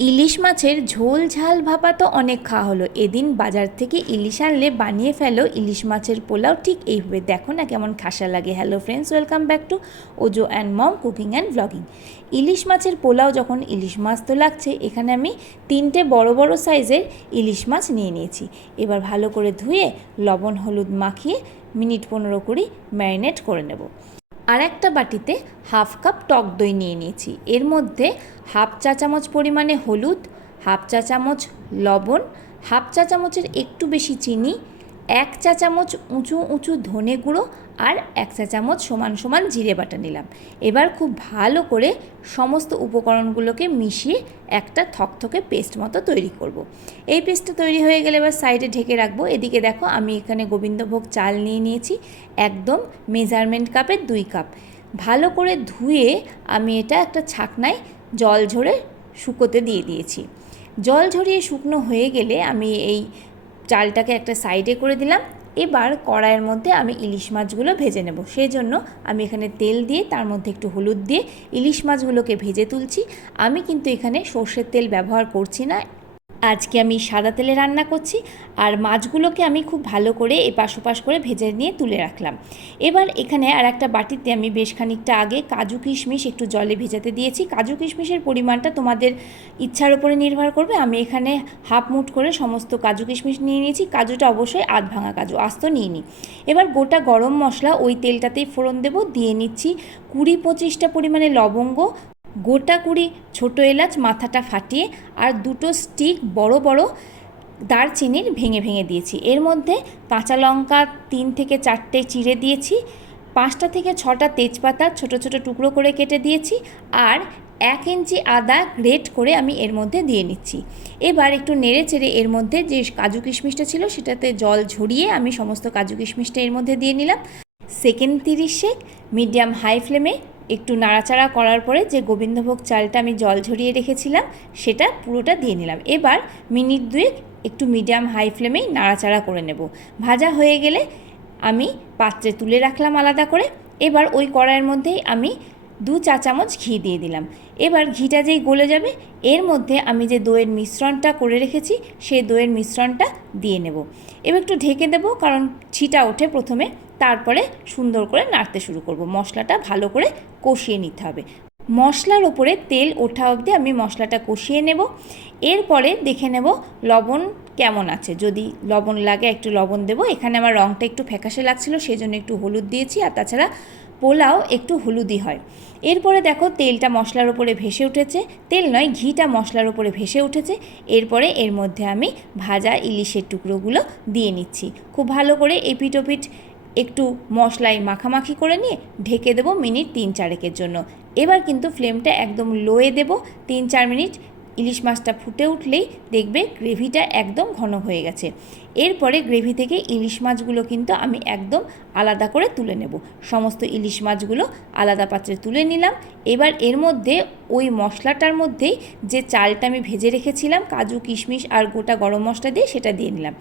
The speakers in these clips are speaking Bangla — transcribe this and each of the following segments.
ইলিশ মাছের ঝোল ঝাল ভাপা তো অনেক খাওয়া হলো। এদিন বাজার থেকে ইলিশ আনলে বানিয়ে ফেলো ইলিশ মাছের পোলাও ঠিক এইভাবে। দেখো না কেমন খাসা লাগে। Hello friends, welcome back to ওজো and mom cooking and blogging. ইলিশ মাছের পোলাও, যখন ইলিশ মাছ তো লাগছে, এখানে আমি 3টে বড় বড় সাইজের ইলিশ মাছ নিয়ে নিয়েছি। এবার ভালো করে ধুয়ে লবণ হলুদ মাখিয়ে মিনিট 15-20 ম্যারিনেট করে নেব। আর একটা বাটিতে হাফ কাপ টক দই নিয়ে নিয়েছি। এর মধ্যে হাফ চা চামচ পরিমাণে হলুদ, হাফ চা চামচ লবণ, হাফ চা চামচের একটু বেশি চিনি, 1 চা চামচ উঁচু উঁচু ধনে গুঁড়ো আর 1 চা চামচ সমান সমান জিরে বাটা নিলাম। এবার খুব ভালো করে সমস্ত উপকরণগুলোকে মিশিয়ে একটা থকথকে পেস্ট মতো তৈরি করব। এই পেস্টটা তৈরি হয়ে গেলে এবার সাইডে ঢেকে রাখবো। এদিকে দেখো, আমি এখানে গোবিন্দভোগ চাল নিয়ে নিয়েছি, একদম মেজারমেন্ট কাপের 2 কাপ। ভালো করে ধুয়ে আমি এটা একটা ছাকনায় জল ঝরে শুকোতে দিয়ে দিয়েছি। জল ঝরিয়ে শুকনো হয়ে গেলে আমি এই চালটাকে একটা সাইডে করে দিলাম। এবার কড়াইয়ের মধ্যে আমি ইলিশ মাছগুলো ভেজে নেব। সেই জন্য আমি এখানে তেল দিয়ে তার মধ্যে একটু হলুদ দিয়ে ইলিশ মাছগুলোকে ভেজে তুলছি। আমি কিন্তু এখানে সর্ষের তেল ব্যবহার করছি না, আজকে আমি সাদা তেলে রান্না করছি। আর মাছগুলোকে আমি খুব ভালো করে এপাশ ওপাশ করে ভেজে নিয়ে তুলে রাখলাম। এবার এখানে আর একটা বাটিতে আমি বেশ খানিকটা আগে কাজু কিশমিশ একটু জলে ভেজাতে দিয়েছি। কাজু কিশমিশের পরিমাণটা তোমাদের ইচ্ছার উপরে নির্ভর করবে। আমি এখানে হাফ মুঠ করে সমস্ত কাজু কিশমিশ নিয়ে নিয়েছি। কাজুটা অবশ্যই আধ ভাঙা কাজু, আস্ত নিয়ে নিই। এবার গোটা গরম মশলা ওই তেলটাতেই ফোড়ন দেবো। দিয়ে নিচ্ছি 20-25টা পরিমাণে লবঙ্গ, গোটা 20 ছোটো এলাচ মাথাটা ফাটিয়ে, আর 2টো স্টিক বড় বড় দারচিনির ভেঙে ভেঙে দিয়েছি। এর মধ্যে কাঁচা লঙ্কা 3 থেকে 4টে চিড়ে দিয়েছি, 5টা থেকে 6টা তেজপাতা ছোট ছোট টুকরো করে কেটে দিয়েছি, আর 1 ইঞ্চি আদা গ্রেট করে আমি এর মধ্যে দিয়ে নিচ্ছি। এবার একটু নেড়ে চেড়ে এর মধ্যে যে কাজু কিশমিশটা ছিল সেটাতে জল ঝরিয়ে আমি সমস্ত কাজু কিশমিশটা এর মধ্যে দিয়ে নিলাম। সেকেন্ড 30 মিডিয়াম হাই ফ্লেমে একটু নাড়াচাড়া করার পরে যে গোবিন্দভোগ চালটা আমি জল ঝরিয়ে রেখেছিলাম সেটা পুরোটা দিয়ে নিলাম। এবার মিনিট 2 একটু মিডিয়াম হাই ফ্লেমেই নাড়াচাড়া করে নেব। ভাজা হয়ে গেলে আমি পাত্রে তুলে রাখলাম আলাদা করে। এবার ওই কড়াইয়ের মধ্যেই আমি 2 চা চামচ ঘি দিয়ে দিলাম। এবার ঘিটা যেই গলে যাবে, এর মধ্যে আমি যে দইয়ের মিশ্রণটা করে রেখেছি সেই দইয়ের মিশ্রণটা দিয়ে নেব। এবার একটু ঢেকে দেবো, কারণ ছিটা ওঠে প্রথমে, তারপরে সুন্দর করে নাড়তে শুরু করব। মশলাটা ভালো করে কষিয়ে নিতে হবে। মশলার ওপরে তেল ওঠা অবধি আমি মশলাটা কষিয়ে নেব। এরপরে দেখে নেব লবণ কেমন আছে। যদি লবণ লাগে একটু লবণ দেবো। এখানে আমার রঙটা একটু ফ্যাকাশে লাগছিল, সেই জন্য একটু হলুদ দিয়েছি। আর তাছাড়া পোলাও একটু হলুদি হয়। এরপরে দেখো তেলটা মশলার ওপরে ভেসে উঠেছে, তেল নয় ঘিটা মশলার ওপরে ভেসে উঠেছে। এরপরে এর মধ্যে আমি ভাজা ইলিশের টুকরোগুলো দিয়ে নিচ্ছি। খুব ভালো করে এপিট ওপিট একটু মশলায় মাখামাখি করে নিয়ে ঢেকে দেবো মিনিট 3-4 জন্য। এবার কিন্তু ফ্লেমটা একদম লোয়ে দেব। 3-4 মিনিট ইলিশ মাছটা ফুটে উঠলেই দেখবে গ্রেভিটা একদম ঘন হয়ে গেছে। এরপরে গ্রেভি থেকে ইলিশ মাছগুলো কিন্তু আমি একদম আলাদা করে তুলে নেব। সমস্ত ইলিশ মাছগুলো আলাদা পাত্রে তুলে নিলাম। এবার এর মধ্যে ওই মশলাটার মধ্যেই যে চালটা আমি ভেজে রেখেছিলাম কাজু কিশমিশ আর গোটা গরম মশলা দিয়ে সেটা দিয়ে নিলাম।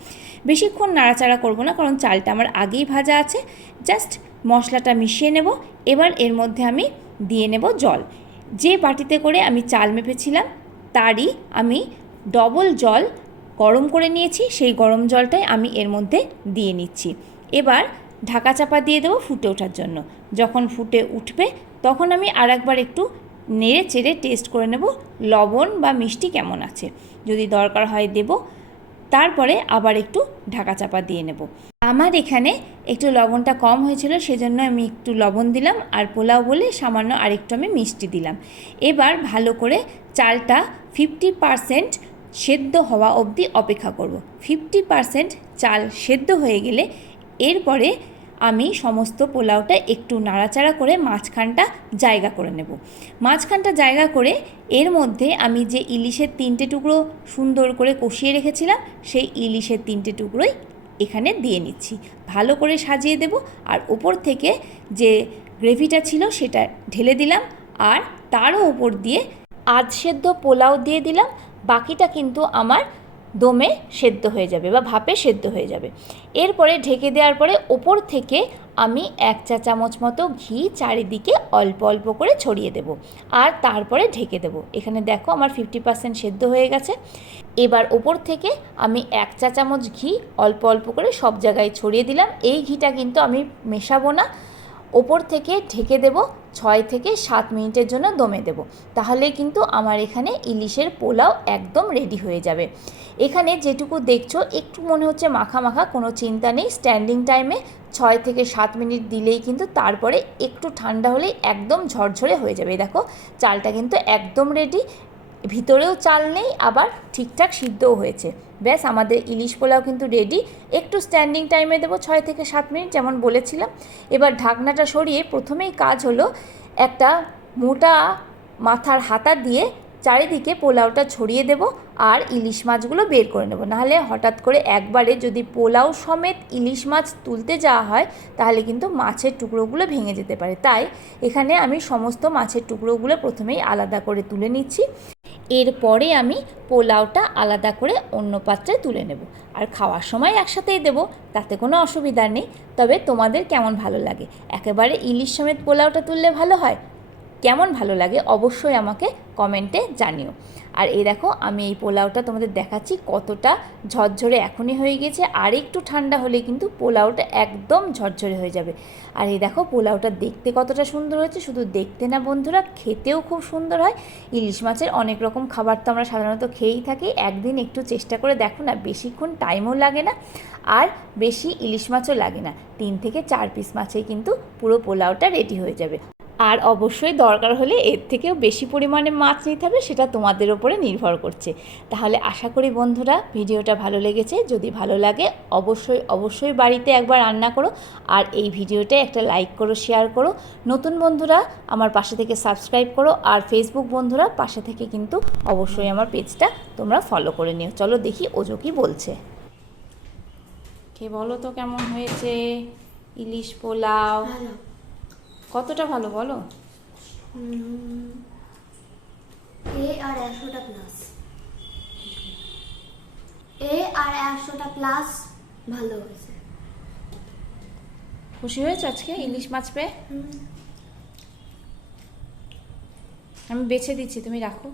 বেশিক্ষণ নাড়াচাড়া করব না, কারণ চালটা আমার আগেই ভাজা আছে। জাস্ট মশলাটা মিশিয়ে নেব। এবার এর মধ্যে আমি দিয়ে নেব জল। যে বাটিতে করে আমি চাল মেপেছিলাম তারই আমি ডবল জল গরম করে নিয়েছি, সেই গরম জলটাই আমি এর মধ্যে দিয়ে নিচ্ছি। এবার ঢাকা চাপা দিয়ে দেবো ফুটে ওঠার জন্য। যখন ফুটে উঠবে তখন আমি আরেকবার একটু নেড়ে চেড়ে টেস্ট করে নেব লবণ বা মিষ্টি কেমন আছে। যদি দরকার হয় দেব, তারপরে আবার একটু ঢাকা চাপা দিয়ে নেব। আমার এখানে একটু লবণটা কম হয়েছিল, সেজন্য আমি একটু লবণ দিলাম, আর পোলাও বলে সামান্য আরেকটু আমি মিষ্টি দিলাম। এবার ভালো করে চালটা 50% সেদ্ধ হওয়া অবধি অপেক্ষা করব। 50% চাল সেদ্ধ হয়ে গেলে এরপরে আমি সমস্ত পোলাওটা একটু নাড়াচাড়া করে মাঝখানটা জায়গা করে নেব। মাঝখানটা জায়গা করে এর মধ্যে আমি যে ইলিশের 3টে টুকরো সুন্দর করে কষিয়ে রেখেছিলাম সেই ইলিশের 3টে টুকরোই এখানে দিয়ে নিচ্ছি। ভালো করে সাজিয়ে দেব। আর ওপর থেকে যে গ্রেভিটা ছিল সেটা ঢেলে দিলাম, আর তারও ওপর দিয়ে আধ সেদ্ধ পোলাও দিয়ে দিলাম। বাকিটা কিন্তু আমার দমে সেদ্ধ হয়ে যাবে বা ভাপে সেদ্ধ হয়ে যাবে। এরপরে ঢেকে দেওয়ার পরে ওপর থেকে আমি 1 চা চামচ মতো ঘি চারিদিকে অল্প অল্প করে ছড়িয়ে দেব, আর তারপরে ঢেকে দেব। এখানে দেখো আমার 50% সেদ্ধ হয়ে গেছে। এবার ওপর থেকে আমি 1 চা চামচ ঘি অল্প অল্প করে সব জায়গায় ছড়িয়ে দিলাম। এই ঘিটা কিন্তু আমি মেশাবো না, ওপর থেকে ঢেকে দেব, 6 থেকে 7 মিনিটের জন্য দমে দেব। তাহলে কিন্তু আমার এখানে ইলিশের পোলাও একদম রেডি হয়ে যাবে। এখানে যেটুকু দেখছো একটু মনে হচ্ছে মাখা মাখা, কোনো চিন্তা নেই। স্ট্যান্ডিং টাইমে 6 থেকে 7 মিনিট দিলেই কিন্তু তারপরে একটু ঠান্ডা হলেই একদম ঝরঝরে হয়ে যাবে। দেখো চালটা কিন্তু একদম রেডি, ভিতরেও চাল নেই, আবার ঠিকঠাক সিদ্ধও হয়েছে। ব্যাস আমাদের ইলিশ পোলাও কিন্তু রেডি। একটু স্ট্যান্ডিং টাইমে দেবো 6 থেকে 7 মিনিট যেমন বলেছিলাম। এবার ঢাকনাটা সরিয়ে প্রথমেই কাজ হলো একটা মোটা মাথার হাতা দিয়ে চারিদিকে পোলাওটা ছড়িয়ে দেব আর ইলিশ মাছগুলো বের করে নেব। নাহলে হঠাৎ করে একবারে যদি পোলাও সমেত ইলিশ মাছ তুলতে যাওয়া হয় তাহলে কিন্তু মাছের টুকরোগুলো ভেঙে যেতে পারে। তাই এখানে আমি সমস্ত মাছের টুকরোগুলো প্রথমেই আলাদা করে তুলে নিচ্ছি। এরপরে আমি পোলাওটা আলাদা করে অন্য পাত্রে তুলে নেব, আর খাওয়ার সময় একসাথেই দেব, তাতে কোনো অসুবিধা নেই। তবে তোমাদের কেমন ভালো লাগে, একেবারে ইলিশ সমেত পোলাওটা তুললে ভালো হয়, কেমন ভালো লাগে অবশ্যই আমাকে কমেন্টে জানিও। আর এই দেখো আমি এই পোলাওটা তোমাদের দেখাচ্ছি কতটা ঝরঝরে এখনই হয়ে গেছে, আর একটু ঠান্ডা হলে কিন্তু পোলাওটা একদম ঝরঝরে হয়ে যাবে। আর এই দেখো পোলাওটা দেখতে কতটা সুন্দর হয়েছে, শুধু দেখতে না বন্ধুরা, খেতেও খুব সুন্দর হয়। ইলিশ মাছের অনেক রকম খাবার তো আমরা সাধারণত খেয়েই থাকি, একদিন একটু চেষ্টা করে দেখো না, বেশিক্ষণ টাইমও লাগে না আর বেশি ইলিশ মাছও লাগে না। 3 থেকে 4 পিস মাছেই কিন্তু পুরো পোলাওটা রেডি হয়ে যাবে। আর অবশ্যই দরকার হলে এর থেকেও বেশি পরিমাণে মাছ নিতে হবে, সেটা তোমাদের ওপরে নির্ভর করছে। তাহলে আশা করি বন্ধুরা ভিডিওটা ভালো লেগেছে। যদি ভালো লাগে অবশ্যই অবশ্যই বাড়িতে একবার রান্না করো, আর এই ভিডিওটা একটা লাইক করো, শেয়ার করো। নতুন বন্ধুরা আমার পাশে থেকে সাবস্ক্রাইব করো, আর ফেসবুক বন্ধুরা পাশে থেকে কিন্তু অবশ্যই আমার পেজটা তোমরা ফলো করে নিও। চলো দেখি ওজো কি বলছে। কে বলো তো কেমন হয়েছে ইলিশ পোলাও? কতটা ভালো বলো? আর 100টা প্লাস, আর 100টা প্লাস ভালো হয়েছে। খুশি হয়েছে আজকে ইলিশ মাছ পেয়ে? আমি বেছে দিচ্ছি, তুমি রাখো।